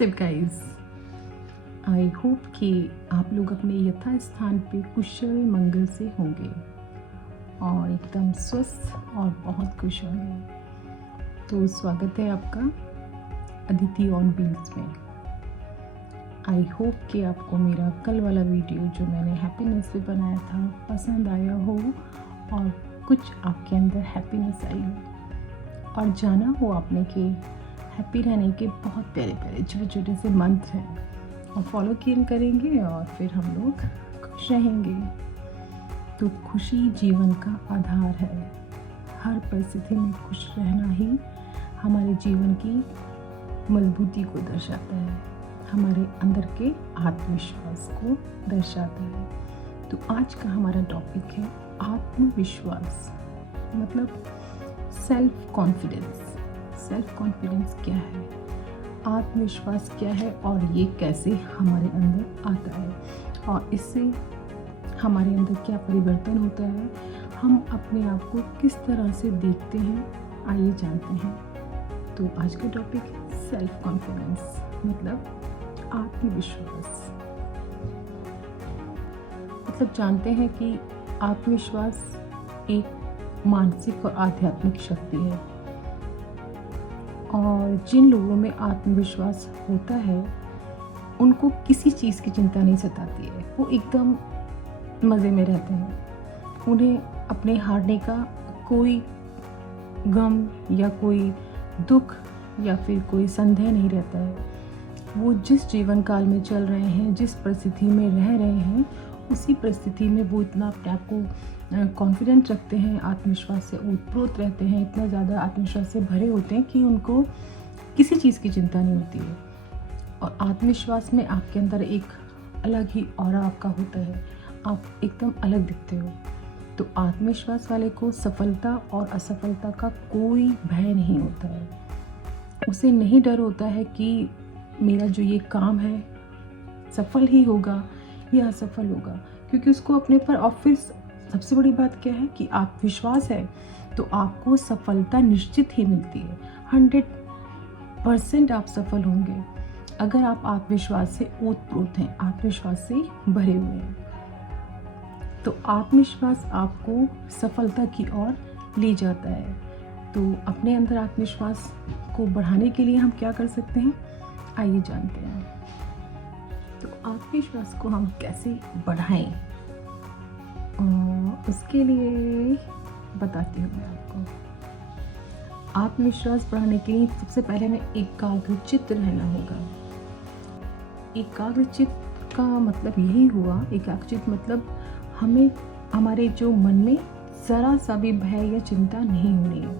WhatsApp guys, I hope कि आप लोग अपने यथा स्थान पे कुशल मंगल से होंगे और एकदम स्वस्थ और बहुत खुश होंगे। तो स्वागत है आपका अदिति ऑन व्हील्स में। आई होप कि आपको मेरा कल वाला वीडियो जो मैंने हैप्पीनेस पे बनाया था पसंद आया हो और कुछ आपके अंदर हैप्पीनेस आई हो और जाना हो आपने कि हैप्पी रहने के बहुत प्यारे प्यारे छोटे छोटे से मंत्र हैं और फॉलो किए करेंगे और फिर हम लोग खुश रहेंगे। तो खुशी जीवन का आधार है। हर परिस्थिति में खुश रहना ही हमारे जीवन की मजबूती को दर्शाता है, हमारे अंदर के आत्मविश्वास को दर्शाता है। तो आज का हमारा टॉपिक है आत्मविश्वास, मतलब सेल्फ कॉन्फिडेंस। सेल्फ कॉन्फिडेंस क्या है, आत्मविश्वास क्या है और ये कैसे हमारे अंदर आता है और इससे हमारे अंदर क्या परिवर्तन होता है, हम अपने आप को किस तरह से देखते हैं, आइए जानते हैं। तो आज का टॉपिक सेल्फ कॉन्फिडेंस मतलब आत्मविश्वास। मतलब जानते हैं कि आत्मविश्वास एक मानसिक और आध्यात्मिक शक्ति है और जिन लोगों में आत्मविश्वास होता है उनको किसी चीज़ की चिंता नहीं सताती है, वो एकदम मज़े में रहते हैं। उन्हें अपने हारने का कोई गम या कोई दुख या फिर कोई संदेह नहीं रहता है। वो जिस जीवन काल में चल रहे हैं, जिस परिस्थिति में रह रहे हैं, उसी परिस्थिति में वो इतना अपने आप को कॉन्फिडेंट रखते हैं, आत्मविश्वास से ओतप्रोत रहते हैं, इतना ज़्यादा आत्मविश्वास से भरे होते हैं कि उनको किसी चीज़ की चिंता नहीं होती है। और आत्मविश्वास में आपके अंदर एक अलग ही ऑरा आपका होता है, आप एकदम अलग दिखते हो। तो आत्मविश्वास वाले को सफलता और असफलता का कोई भय नहीं होता है। उसे नहीं डर होता है कि मेरा जो ये काम है सफल ही होगा या असफल होगा, क्योंकि उसको अपने पर, और फिर सबसे बड़ी बात क्या है कि आप विश्वास है तो आपको सफलता निश्चित ही मिलती है। 100% आप सफल होंगे अगर आप आत्मविश्वास से ओतप्रोत हैं, आत्मविश्वास से भरे हुए हैं। तो आत्मविश्वास आपको सफलता की ओर ले जाता है। तो अपने अंदर आत्मविश्वास को बढ़ाने के लिए हम क्या कर सकते हैं, आइए जानते हैं। तो आत्मविश्वास को हम कैसे बढ़ाएं, उसके लिए बताती हूँ मैं आपको। आत्मविश्वास बढ़ाने के लिए सबसे पहले हमें एकाग्रचित्त रहना होगा। एकाग्रचित्त का मतलब यही हुआ, एकाग्रचित्त मतलब हमें हमारे जो मन में ज़रा सा भी भय या चिंता नहीं होनी है,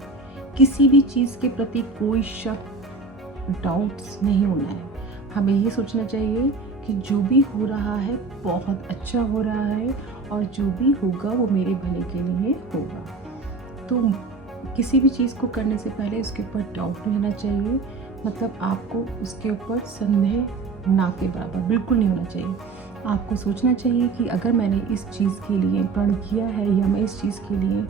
किसी भी चीज़ के प्रति कोई शक, डाउट्स नहीं होना है। हमें ये सोचना चाहिए कि जो भी हो रहा है बहुत अच्छा हो रहा है और जो भी होगा वो मेरे भले के लिए होगा। तो किसी भी चीज़ को करने से पहले उसके ऊपर डाउट नहीं होना चाहिए, मतलब आपको उसके ऊपर संदेह ना के बराबर बिल्कुल नहीं होना चाहिए। आपको सोचना चाहिए कि अगर मैंने इस चीज़ के लिए प्रण किया है या मैं इस चीज़ के लिए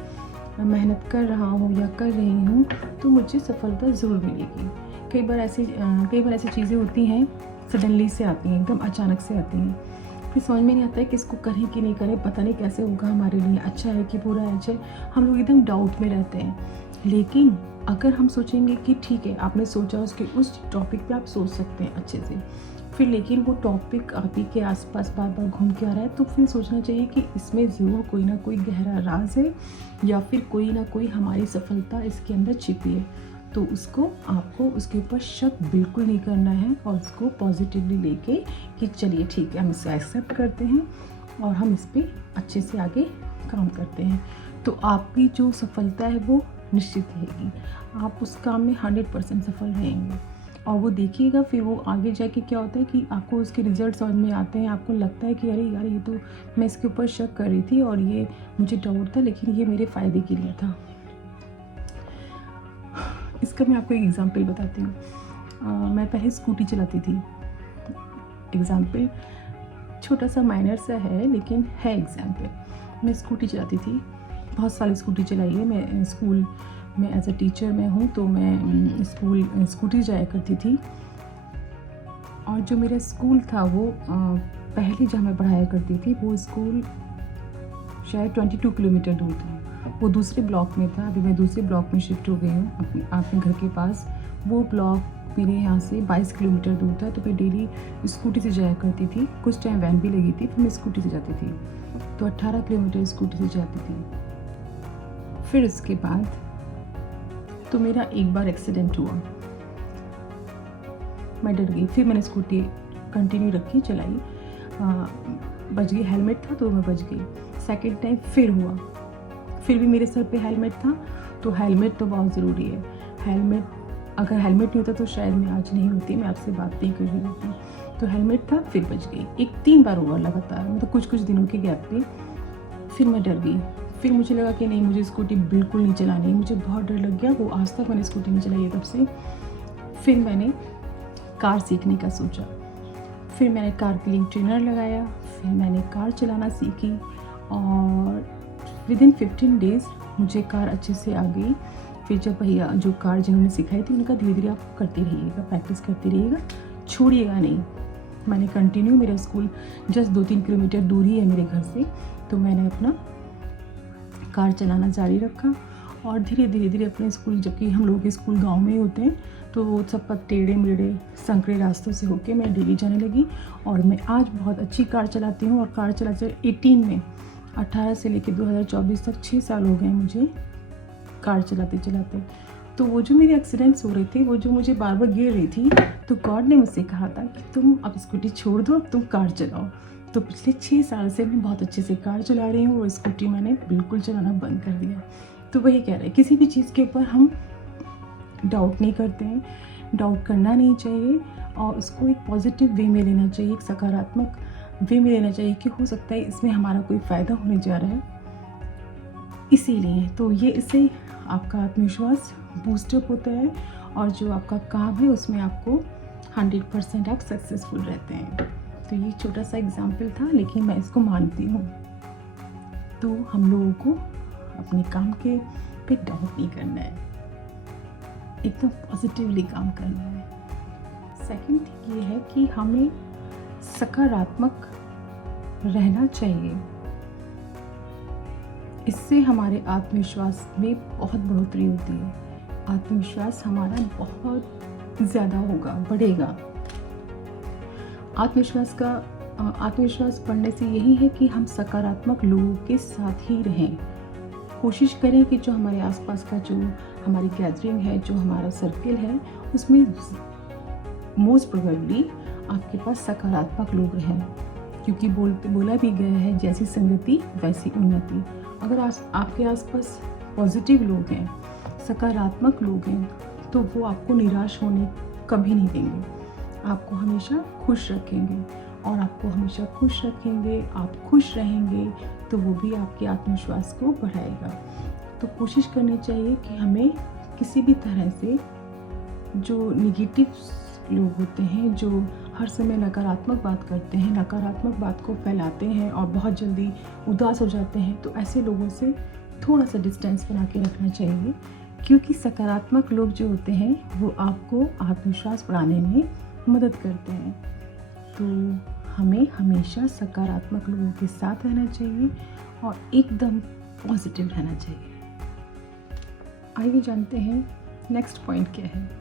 मेहनत कर रहा हूँ या कर रही हूँ तो मुझे सफलता ज़रूर मिलेगी। कई बार ऐसी चीज़ें होती हैं, सडनली से आती हैं, एकदम अचानक से आती हैं, फिर समझ में नहीं आता है कि इसको करें कि नहीं करें, पता नहीं कैसे होगा हमारे लिए, अच्छा है कि बुरा है, अच्छा है। हम लोग एकदम डाउट में रहते हैं। लेकिन अगर हम सोचेंगे कि ठीक है, आपने सोचा, उसके उस टॉपिक पे आप सोच सकते हैं अच्छे से, फिर लेकिन वो टॉपिक आप ही के आसपास बार बार घूम के आ रहा है, तो फिर सोचना चाहिए कि इसमें ज़रूर कोई ना कोई गहरा राज है या फिर कोई ना कोई हमारी सफलता इसके अंदर छिपी है। तो आपको उसके ऊपर शक बिल्कुल नहीं करना है और उसको पॉजिटिवली लेके कि चलिए ठीक है, हम इसे एक्सेप्ट करते हैं और हम इस पर अच्छे से आगे काम करते हैं। तो आपकी जो सफलता है वो निश्चित रहेगी, आप उस काम में 100% सफल रहेंगे। और वो देखिएगा फिर वो आगे जाके क्या होता है कि आपको उसके रिजल्ट समझ में आते हैं, आपको लगता है कि अरे यार ये तो मैं इसके ऊपर शक कर रही थी और ये मुझे डाउट था, लेकिन ये मेरे फ़ायदे के लिए था। इसका मैं आपको एक एग्ज़ाम्पल बताती हूँ। मैं पहले स्कूटी चलाती थी। एग्ज़ाम्पल छोटा सा माइनर सा है लेकिन है एग्ज़ाम्पल। मैं स्कूटी चलाती थी, बहुत सारी स्कूटी चलाई है। मैं स्कूल में एज अ टीचर मैं हूँ, तो मैं स्कूटी जाया करती थी। और जो मेरा स्कूल था वो पहले जहाँ मैं पढ़ाया करती थी वो स्कूल शायद 22 किलोमीटर दूर था। वो दूसरे ब्लॉक में था। अभी मैं दूसरे ब्लॉक में शिफ्ट हो गई हूँ अपने घर के पास। वो ब्लॉक मेरे यहाँ से 22 किलोमीटर दूर था, तो मैं डेली स्कूटी से जाया करती थी। कुछ टाइम वैन भी लगी थी, फिर मैं स्कूटी से जाती थी, तो 18 किलोमीटर स्कूटी से जाती थी। फिर उसके बाद तो मेरा एक बार एक्सीडेंट हुआ, मैं डर गई। फिर मैंने स्कूटी कंटिन्यू रखी, चलाई, बच गई। हेलमेट था तो मैं बच गई। सेकंड टाइम फिर हुआ, फिर भी मेरे सर पे हेलमेट था, तो हेलमेट तो बहुत ज़रूरी है। अगर हेलमेट नहीं होता तो शायद मैं आज नहीं होती, मैं आपसे बात नहीं कर रही होती। तो हेलमेट था, फिर बच गई। 3 बार हुआ लगातार, मतलब कुछ दिनों के गैप पे। फिर मैं डर गई। फिर मुझे लगा कि नहीं, मुझे स्कूटी बिल्कुल नहीं चलानी। मुझे बहुत डर लग गया। वो आज तक मैंने स्कूटी नहीं चलाई है तब से। फिर मैंने कार सीखने का सोचा। फिर मैंने कार के लिए ट्रेनर लगाया। फिर मैंने कार चलाना सीखी और विदिन 15 डेज़ मुझे कार अच्छे से आ गई। फिर जब भैया जो कार जिन्होंने सिखाई थी, उनका धीरे धीरे आप करते रहिएगा, प्रैक्टिस करते रहिएगा, छोड़िएगा नहीं। मैंने कंटिन्यू, मेरा स्कूल जस्ट 2-3 किलोमीटर दूर ही है मेरे घर से, तो मैंने अपना कार चलाना जारी रखा। और धीरे धीरे अपने स्कूल, जबकि हम लोगों के स्कूल गांव में ही होते हैं, तो वो सब पर टेढ़े मेढ़े संकरे रास्तों से होके मैं डेली जाने लगी। और मैं आज बहुत अच्छी कार चलाती हूँ। और कार चलाते 18 से लेकर 2024 तक 6 साल हो गए मुझे कार चलाते। तो वो जो मेरे एक्सीडेंट्स हो रहे थे, वो जो मुझे बार बार गिर रही थी, तो गॉड ने मुझसे कहा था कि तुम अब स्कूटी छोड़ दो, अब तुम कार चलाओ। तो पिछले 6 साल से मैं बहुत अच्छे से कार चला रही हूँ और स्कूटी मैंने बिल्कुल चलाना बंद कर दिया। तो वही कह रहे हैं, किसी भी चीज़ के ऊपर हम डाउट नहीं करते हैं, डाउट करना नहीं चाहिए और उसको एक पॉजिटिव वे में लेना चाहिए, एक सकारात्मक वे में लेना चाहिए कि हो सकता है इसमें हमारा कोई फ़ायदा होने जा रहा है। इसीलिए तो ये इससे आपका आत्मविश्वास बूस्टअप होता है और जो आपका काम है उसमें आपको 100% आप सक्सेसफुल रहते हैं। तो ये छोटा सा एग्जाम्पल था, लेकिन मैं इसको मानती हूँ। तो हम लोगों को अपने काम के पे डाउट नहीं करना है, एकदम पॉजिटिवली काम करना है। सेकंड थिंग ये है कि हमें सकारात्मक रहना चाहिए। इससे हमारे आत्मविश्वास में बहुत बढ़ोतरी होती है। आत्मविश्वास हमारा बहुत ज़्यादा होगा, बढ़ेगा। आत्मविश्वास बढ़ने से यही है कि हम सकारात्मक लोगों के साथ ही रहें। कोशिश करें कि जो हमारे आसपास का जो हमारी गैदरिंग है, जो हमारा सर्किल है, उसमें मोस्ट प्रोबेबली आपके पास सकारात्मक लोग रहें, क्योंकि बोला भी गया है, जैसी संगति वैसी उन्नति। अगर आपके आसपास पॉजिटिव लोग हैं, सकारात्मक लोग हैं, तो वो आपको निराश होने कभी नहीं देंगे, आपको हमेशा खुश रखेंगे। और आपको हमेशा खुश रखेंगे, आप खुश रहेंगे, तो वो भी आपके आत्मविश्वास को बढ़ाएगा। तो कोशिश करनी चाहिए कि हमें किसी भी तरह से जो निगेटिव लोग होते हैं, जो हर समय नकारात्मक बात करते हैं, नकारात्मक बात को फैलाते हैं और बहुत जल्दी उदास हो जाते हैं, तो ऐसे लोगों से थोड़ा सा डिस्टेंस बना के रखना चाहिए, क्योंकि सकारात्मक लोग जो होते हैं वो आपको आत्मविश्वास बढ़ाने में मदद करते हैं। तो हमें हमेशा सकारात्मक लोगों के साथ रहना चाहिए और एकदम पॉजिटिव रहना चाहिए। आइए जानते हैं नेक्स्ट पॉइंट क्या है।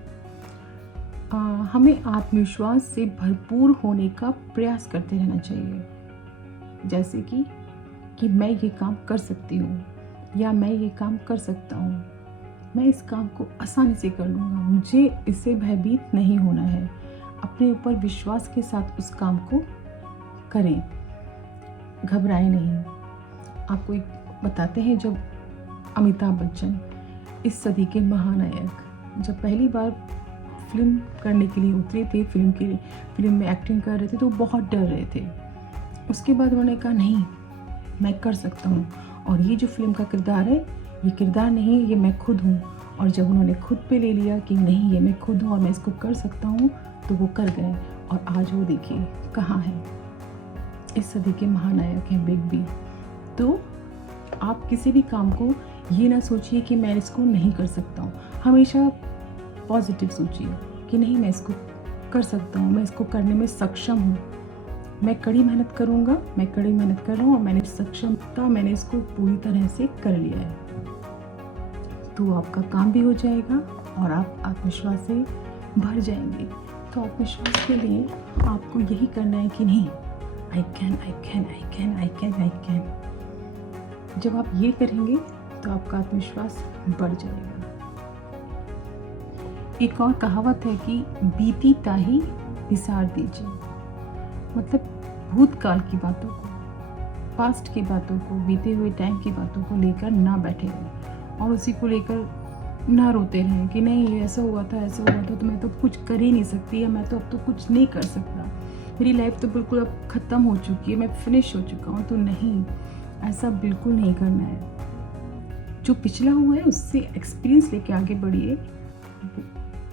हमें आत्मविश्वास से भरपूर होने का प्रयास करते रहना चाहिए, जैसे कि मैं ये काम कर सकती हूँ या मैं ये काम कर सकता हूँ, मैं इस काम को आसानी से कर लूँगा, मुझे इससे भयभीत नहीं होना है। अपने ऊपर विश्वास के साथ उस काम को करें, घबराएं नहीं। आपको एक बताते हैं, जब अमिताभ बच्चन, इस सदी के महानायक, जब पहली बार फिल्म करने के लिए उतरे थे, फिल्म में एक्टिंग कर रहे थे, तो बहुत डर रहे थे। उसके बाद उन्होंने कहा नहीं, मैं कर सकता हूँ, और ये जो फिल्म का किरदार है, ये किरदार नहीं, ये मैं खुद हूँ। और जब उन्होंने खुद पे ले लिया कि नहीं, ये मैं खुद हूँ और मैं इसको कर सकता हूँ, तो वो कर गए। और आज वो देखिए कहाँ है, इस सदी के महानायक हैं, बिग बी। तो आप किसी भी काम को ये ना सोचिए कि मैं इसको नहीं कर सकता हूँ, हमेशा पॉजिटिव सोचिए कि नहीं, मैं इसको कर सकता हूँ, मैं इसको करने में सक्षम हूँ, मैं कड़ी मेहनत करूँगा, मैं कड़ी मेहनत कर रहा हूँ और मैंने सक्षमता, मैंने इसको पूरी तरह से कर लिया है। तो आपका काम भी हो जाएगा और आप आत्मविश्वास से भर जाएंगे। तो आत्मविश्वास के लिए आपको यही करना है कि नहीं, I can, I can, I can, I can, I can. जब आप ये करेंगे तो आपका आत्मविश्वास बढ़ जाएगा। एक और कहावत है कि बीती ताही बिसार दीजिए, मतलब भूतकाल की बातों को, पास्ट की बातों को, बीते हुए टाइम की बातों को लेकर ना बैठे रहें और उसी को लेकर ना रोते रहें कि नहीं ये ऐसा हुआ था, ऐसा हुआ था, तो मैं तो कुछ कर ही नहीं सकती, या मैं तो अब तो कुछ नहीं कर सकता, मेरी लाइफ तो बिल्कुल अब ख़त्म हो चुकी है, मैं फिनिश हो चुका हूँ। तो नहीं, ऐसा बिल्कुल नहीं करना है। जो पिछला हुआ है उससे एक्सपीरियंस लेके आगे बढ़िए।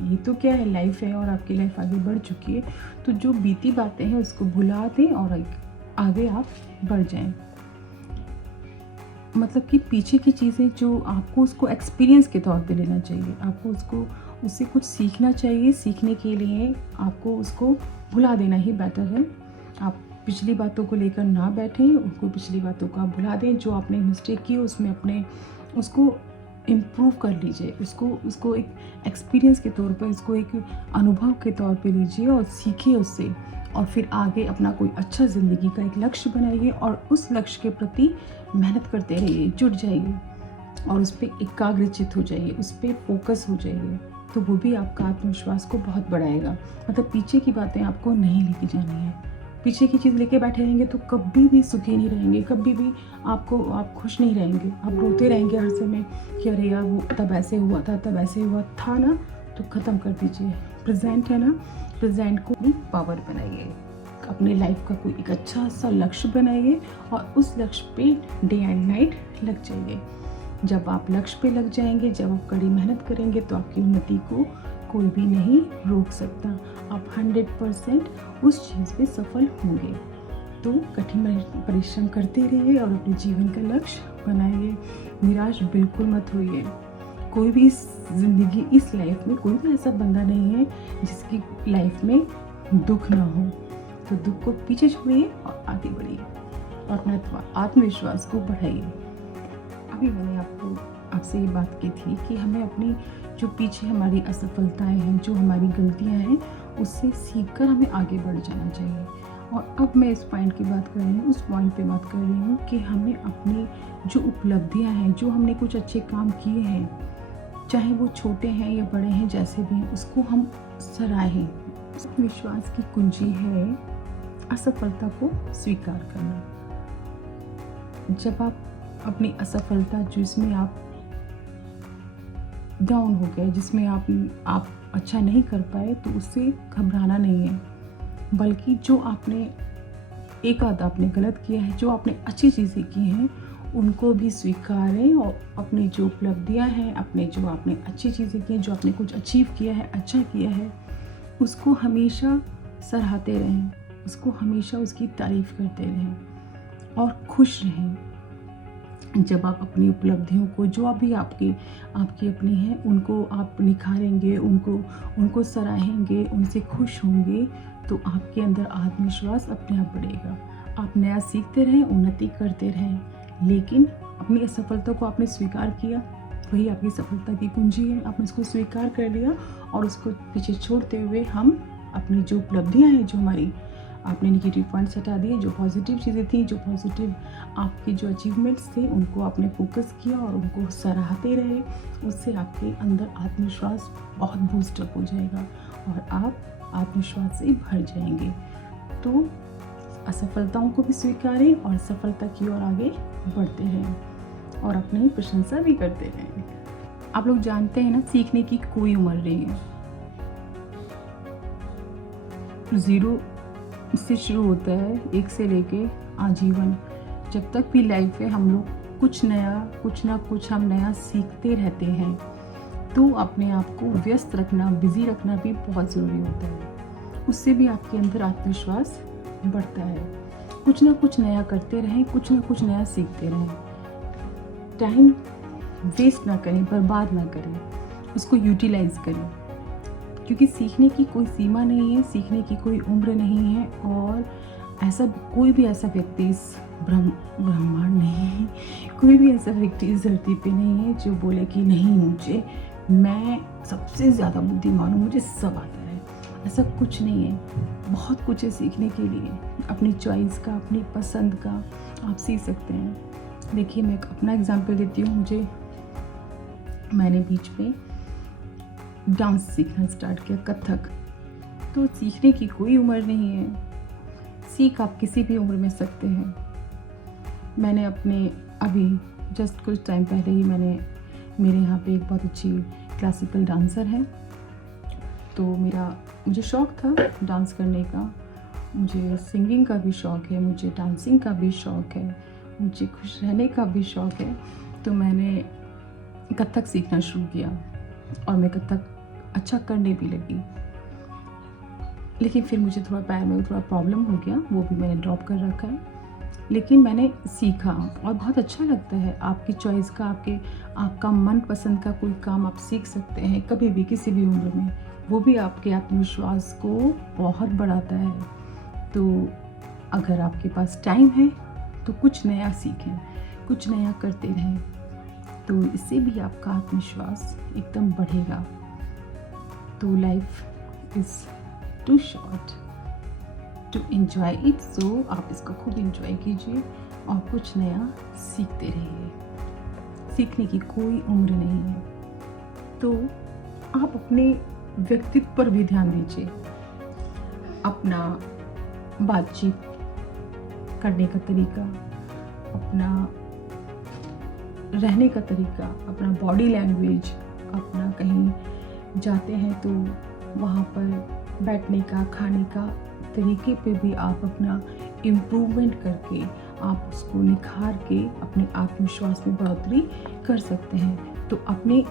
ये तो क्या है, लाइफ है और आपकी लाइफ आगे बढ़ चुकी है, तो जो बीती बातें हैं उसको भुला दें और आगे आप बढ़ जाएं। मतलब कि पीछे की चीज़ें जो आपको उसको एक्सपीरियंस के तौर पे लेना चाहिए, आपको उससे कुछ सीखना चाहिए। सीखने के लिए आपको उसको भुला देना ही बेटर है। आप पिछली बातों को लेकर ना बैठें, उनको पिछली बातों को आप भुला दें। जो आपने मिस्टेक की उसमें अपने उसको इम्प्रूव कर लीजिए, उसको एक एक्सपीरियंस के तौर पर, इसको एक अनुभव के तौर पे लीजिए और सीखिए उससे, और फिर आगे अपना कोई अच्छा ज़िंदगी का एक लक्ष्य बनाइए और उस लक्ष्य के प्रति मेहनत करते रहिए, जुट जाइए और उस पर एकाग्रचित हो जाइए, उस पर फोकस हो जाइए। तो वो भी आपका आत्मविश्वास को बहुत बढ़ाएगा। मतलब पीछे की बातें आपको नहीं लेके जानी है। पीछे की चीज़ लेके बैठे रहेंगे तो कभी भी सुखी नहीं रहेंगे, कभी भी आप खुश नहीं रहेंगे। आप रोते रहेंगे हर समय कि अरे यार वो तब ऐसे हुआ था, तब ऐसे हुआ था ना। तो ख़त्म कर दीजिए। प्रेजेंट है ना, प्रेजेंट को भी पावर बनाइए। अपने लाइफ का कोई एक अच्छा सा लक्ष्य बनाइए और उस लक्ष्य पे डे एंड नाइट लग जाइए। जब आप लक्ष्य पे लग जाएंगे, जब आप कड़ी मेहनत करेंगे, तो आपकी उन्नति को कोई भी नहीं रोक सकता। आप 100% उस चीज़ पे सफल होंगे। तो कठिन परिश्रम करते रहिए और अपने जीवन का लक्ष्य बनाइए। निराश बिल्कुल मत होइए। कोई भी इस ज़िंदगी, इस लाइफ में कोई भी ऐसा बंदा नहीं है जिसकी लाइफ में दुख ना हो। तो दुख को पीछे छोड़िए और आगे बढ़िए और अपना आत्मविश्वास को बढ़ाइए। अभी मैंने आपसे ये बात की थी कि हमें अपनी जो पीछे हमारी असफलताएं हैं, जो हमारी गलतियां हैं, उससे सीखकर हमें आगे बढ़ जाना चाहिए। और अब मैं इस पॉइंट की बात कर रही हूँ, उस पॉइंट पे बात कर रही हूँ कि हमें अपनी जो उपलब्धियां हैं, जो हमने कुछ अच्छे काम किए हैं, चाहे वो छोटे हैं या बड़े हैं, जैसे भी हैं, उसको हम सराहें। विश्वास की कुंजी है असफलता को स्वीकार करना। जब आप अपनी असफलता, जिसमें आप डाउन हो गए, जिसमें आप अच्छा नहीं कर पाए, तो उससे घबराना नहीं है, बल्कि जो आपने एक आध आपने गलत किया है, जो आपने अच्छी चीज़ें की हैं, उनको भी स्वीकारें और अपनी जो उपलब्धियां हैं, अपने जो आपने अच्छी चीज़ें की हैं, जो आपने कुछ अचीव किया है, अच्छा किया है, उसको हमेशा सराहते रहें, उसको हमेशा उसकी तारीफ़ करते रहें और खुश रहें। जब आप अपनी उपलब्धियों को, जो अभी आपकी अपनी हैं, उनको आप निखारेंगे, उनको सराहेंगे, उनसे खुश होंगे, तो आपके अंदर आत्मविश्वास अपने आप बढ़ेगा। आप नया सीखते रहें, उन्नति करते रहें, लेकिन अपनी असफलता को आपने स्वीकार किया, वही आपकी सफलता की कुंजी है। आपने उसको स्वीकार कर लिया और उसको पीछे छोड़ते हुए हम अपनी जो उपलब्धियाँ हैं, जो हमारी आपने नेगेटिव पॉइंट्स हटा दिए, जो पॉजिटिव चीज़ें थी, जो पॉजिटिव आपके जो अचीवमेंट्स थे, उनको आपने फोकस किया और उनको सराहते रहे। उससे आपके अंदर आत्मविश्वास बहुत बूस्टअप हो जाएगा और आप आत्मविश्वास से भर जाएंगे। तो असफलताओं को भी स्वीकारें और सफलता की ओर आगे बढ़ते रहें और अपनी प्रशंसा भी करते रहें। आप लोग जानते हैं ना, सीखने की कोई उम्र नहीं है। 0 से शुरू होता है, 1 से लेके आजीवन। जब तक भी लाइफ है, हम लोग कुछ ना कुछ हम नया सीखते रहते हैं। तो अपने आप को व्यस्त रखना, बिजी रखना भी बहुत ज़रूरी होता है। उससे भी आपके अंदर आत्मविश्वास बढ़ता है। कुछ ना कुछ नया करते रहें, कुछ ना कुछ नया सीखते रहें। टाइम वेस्ट ना करें, बर्बाद ना करें, उसको यूटिलाइज करें। क्योंकि सीखने की कोई सीमा नहीं है, सीखने की कोई उम्र नहीं है, और ऐसा कोई भी ऐसा व्यक्ति इस ब्रह्मांड नहीं है, कोई भी ऐसा व्यक्ति इस धरती पे नहीं है जो बोले कि नहीं, मैं सबसे ज़्यादा बुद्धिमान हूँ, मुझे सब आता है। ऐसा कुछ नहीं है, बहुत कुछ है सीखने के लिए। अपनी चॉइस का, अपनी पसंद का आप सीख सकते हैं। देखिए, मैं एक अपना एग्जांपल देती हूँ। मैंने बीच में डांस सीखना स्टार्ट किया, कथक। तो सीखने की कोई उम्र नहीं है, सीख आप किसी भी उम्र में सकते हैं। मैंने अपने अभी जस्ट कुछ टाइम पहले ही मेरे यहाँ पे एक बहुत अच्छी क्लासिकल डांसर है, तो मुझे शौक़ था डांस करने का, मुझे सिंगिंग का भी शौक़ है, मुझे डांसिंग का भी शौक़ है, मुझे खुश रहने का भी शौक़ है। तो मैंने कथक सीखना शुरू किया और मैं कथक अच्छा करने भी लगी। लेकिन फिर मुझे पैर में थोड़ा प्रॉब्लम हो गया, वो भी मैंने ड्रॉप कर रखा है। लेकिन मैंने सीखा और बहुत अच्छा लगता है। आपकी चॉइस का, आपका मनपसंद का कोई काम आप सीख सकते हैं कभी भी, किसी भी उम्र में। वो भी आपके आत्मविश्वास को बहुत बढ़ाता है। तो अगर आपके पास टाइम है तो कुछ नया सीखें, कुछ नया करते रहें, तो इससे भी आपका आत्मविश्वास एकदम बढ़ेगा। तो life is too short to enjoy it, so आप इसको खूब एंजॉय कीजिए और कुछ नया सीखते रहिए। सीखने की कोई उम्र नहीं है। तो आप अपने व्यक्तित्व पर भी ध्यान दीजिए, अपना बातचीत करने का तरीका, अपना रहने का तरीका, अपना बॉडी लैंग्वेज, अपना कहीं जाते हैं तो वहाँ पर बैठने का, खाने का तरीके पे भी आप अपना इम्प्रूवमेंट करके, आप उसको निखार के अपने आत्मविश्वास में बढ़ोतरी कर सकते हैं। तो अपने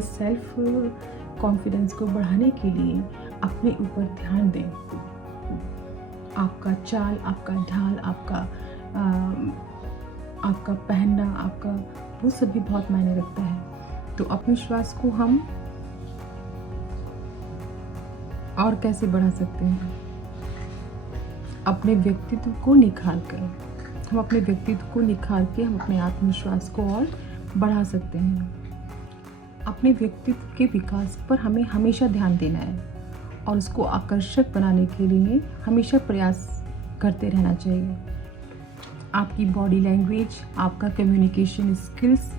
सेल्फ कॉन्फिडेंस को बढ़ाने के लिए अपने ऊपर ध्यान दें। आपका चाल, आपका ढाल, आपका पहनना, वो सब भी बहुत मायने रखता है। तो आत्मविश्वास को हम और कैसे बढ़ा सकते हैं? अपने व्यक्तित्व को निखार कर, हम अपने व्यक्तित्व को निखार के हम अपने आत्मविश्वास को और बढ़ा सकते हैं। अपने व्यक्तित्व के विकास पर हमें हमेशा ध्यान देना है और उसको आकर्षक बनाने के लिए हमेशा प्रयास करते रहना चाहिए। आपकी बॉडी लैंग्वेज, आपका कम्युनिकेशन स्किल्स,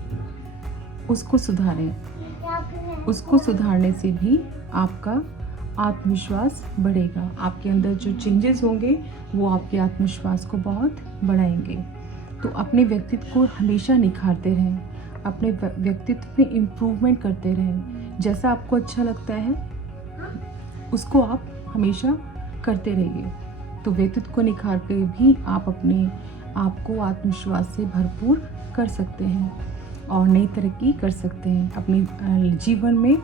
उसको सुधारें। उसको सुधारने से भी आपका आत्मविश्वास बढ़ेगा। आपके अंदर जो चेंजेस होंगे वो आपके आत्मविश्वास को बहुत बढ़ाएंगे। तो अपने व्यक्तित्व को हमेशा निखारते रहें, अपने व्यक्तित्व में इम्प्रूवमेंट करते रहें। जैसा आपको अच्छा लगता है उसको आप हमेशा करते रहिए। तो व्यक्तित्व को निखार के भी आप अपने आप को आत्मविश्वास से भरपूर कर सकते हैं और नई तरक्की कर सकते हैं। अपने जीवन में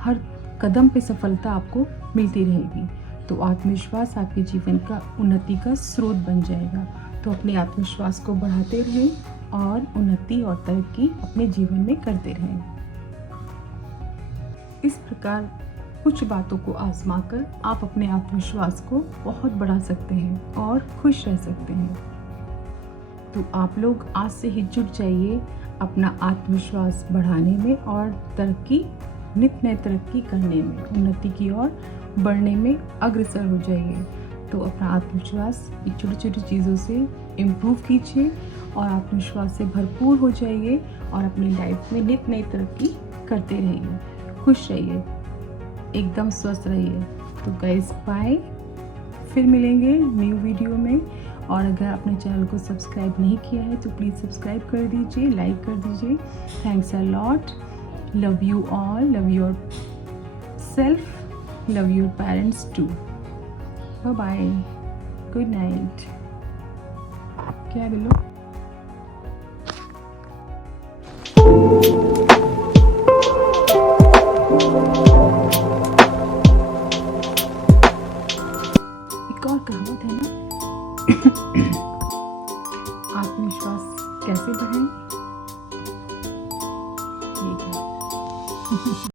हर कदम पे सफलता आपको मिलती रहेगी। तो आत्मविश्वास आपके जीवन का उन्नति का स्रोत बन जाएगा। तो अपने आत्मविश्वास को बढ़ाते रहें और उन्नति और तरक्की अपने जीवन में करते रहें। इस प्रकार कुछ बातों को आजमा कर आप अपने आत्मविश्वास को बहुत बढ़ा सकते हैं और खुश रह सकते हैं। तो आप लोग आज से ही जुट जाइए अपना आत्मविश्वास बढ़ाने में और नित नए तरक्की करने में, उन्नति की ओर बढ़ने में अग्रसर हो जाइए। तो अपना आत्मविश्वास इन छोटी छोटी चीज़ों से इम्प्रूव कीजिए और आत्मविश्वास से भरपूर हो जाइए और अपनी लाइफ में नित नई तरक्की करते रहिए। खुश रहिए, एकदम स्वस्थ रहिए। तो गाइस, बाय, फिर मिलेंगे न्यू वीडियो में। और अगर आपने चैनल को सब्सक्राइब नहीं किया है तो प्लीज़ सब्सक्राइब कर दीजिए, लाइक कर दीजिए। Thanks a lot. Love you all, love yourself, love your parents too. Bye bye, good night. क्या बोलो? एक और कहावत है ना, आत्मविश्वास कैसे बढ़ाएं? ये क्या?